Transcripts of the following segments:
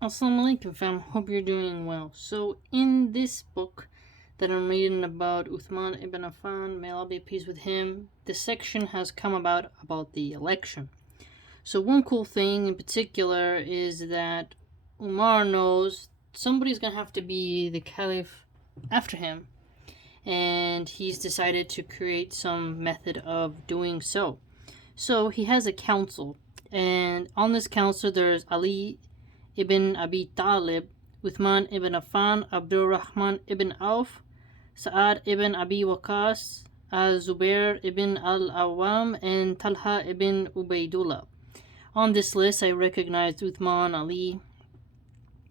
Assalamu alaikum fam, hope you're doing well. So in this book that I'm reading about Uthman ibn Affan, may Allah be pleased with him, this section has come about the election. So one cool thing in particular is that Umar knows somebody's gonna have to be the caliph after him, and he's decided to create some method of doing so. So he has a council, and on this council there's Ali ibn Abi Talib, Uthman ibn Affan, Abdur Rahman ibn Awf, Sa'ad ibn Abi Waqqas, Zubayr ibn al-Awwam, and Talha ibn Ubaydullah. On this list, I recognized Uthman, Ali,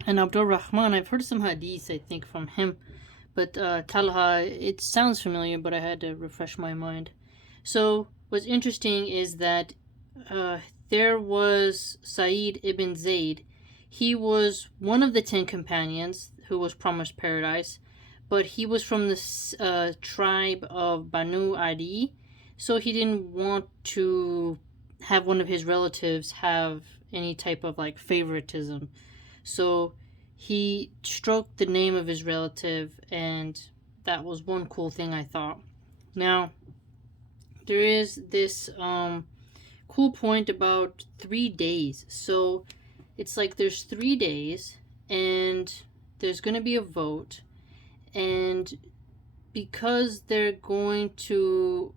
and Abdur Rahman. I've heard some hadiths, I think, from him, but Talha, it sounds familiar, but I had to refresh my mind. So what's interesting is that there was Sa'id ibn Zayd. He was one of the 10 companions who was promised paradise, but he was from the tribe of Banu Adi, so he didn't want to have one of his relatives have any type of like favoritism. So he stroked the name of his relative, and that was one cool thing I thought. Now, there is this cool point about 3 days. So it's like there's 3 days and there's going to be a vote, and because they're going to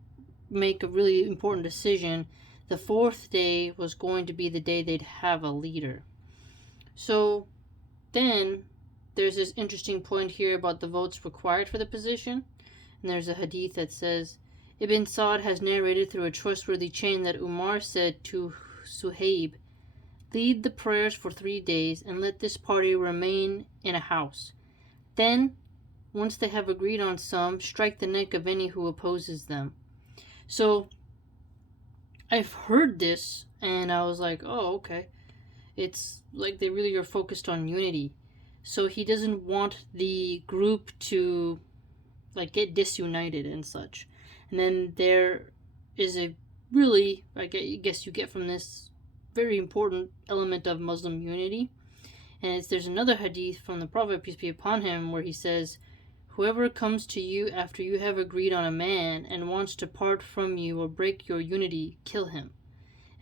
make a really important decision, the 4th day was going to be the day they'd have a leader. So then there's this interesting point here about the votes required for the position, and there's a hadith that says Ibn Sa'd has narrated through a trustworthy chain that Umar said to Suhaib, "Lead the prayers for 3 days and let this party remain in a house. Then, once they have agreed on some, strike the neck of any who opposes them." So I've heard this and I was like, oh, okay. It's like they really are focused on unity. So he doesn't want the group to like get disunited and such. And then there is a really, I guess you get from this, very important element of Muslim unity. And there's another hadith from the Prophet, peace be upon him, where he says, "Whoever comes to you after you have agreed on a man and wants to part from you or break your unity, kill him."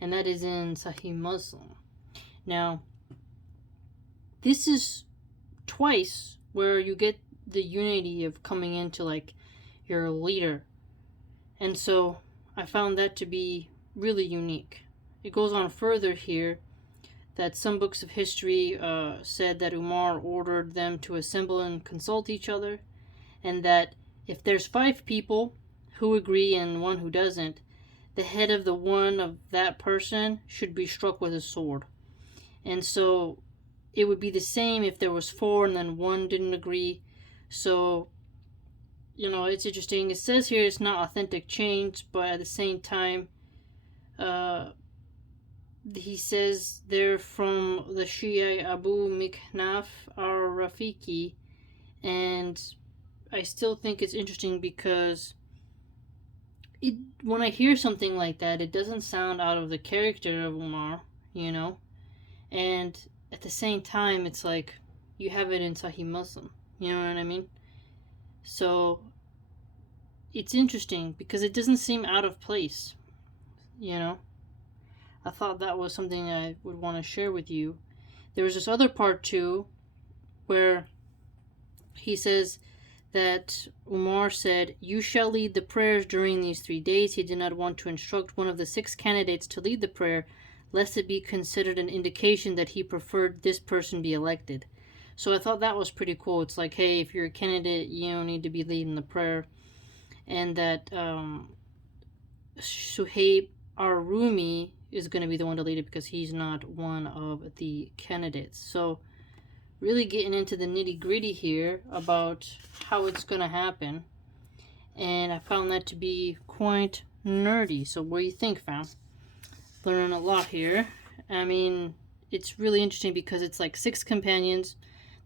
And that is in Sahih Muslim. Now, this is twice where you get the unity of coming into like your leader. And so I found that to be really unique. It goes on further here that some books of history said that Umar ordered them to assemble and consult each other, and that if there's 5 people who agree and 1 who doesn't, the head of the one of that person should be struck with a sword. And so it would be the same if there was 4 and then 1 didn't agree. So, it's interesting. It says here it's not authentic change, but at the same time, he says they're from the Shiite Abu Mikhnaf or Rafiqi, and I still think it's interesting because when I hear something like that, it doesn't sound out of the character of Umar, and at the same time, it's like you have it in Sahih Muslim, you know what I mean? So it's interesting because it doesn't seem out of place, I thought that was something I would want to share with you. There was this other part too where he says that Umar said, "You shall lead the prayers during these 3 days." He did not want to instruct one of the 6 candidates to lead the prayer, lest it be considered an indication that he preferred this person be elected. So I thought that was pretty cool. It's like, hey, if you're a candidate, you don't need to be leading the prayer. And that Suhaib ar-Rumi is going to be the one to lead it because he's not one of the candidates. So really getting into the nitty-gritty here about how it's going to happen. And I found that to be quite nerdy. So what do you think, fam? Learning a lot here. I mean, it's really interesting because it's like 6 companions.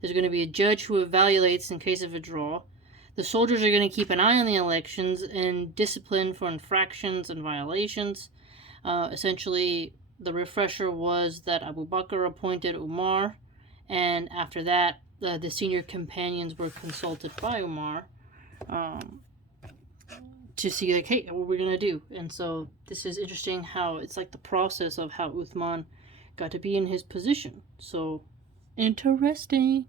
There's going to be a judge who evaluates in case of a draw. The soldiers are going to keep an eye on the elections and discipline for infractions and violations. Essentially, the refresher was that Abu Bakr appointed Umar And after that, the senior companions were consulted by Umar to see, like, hey, what we're going to do. And so this is interesting how it's like the process of how Uthman got to be in his position. So interesting.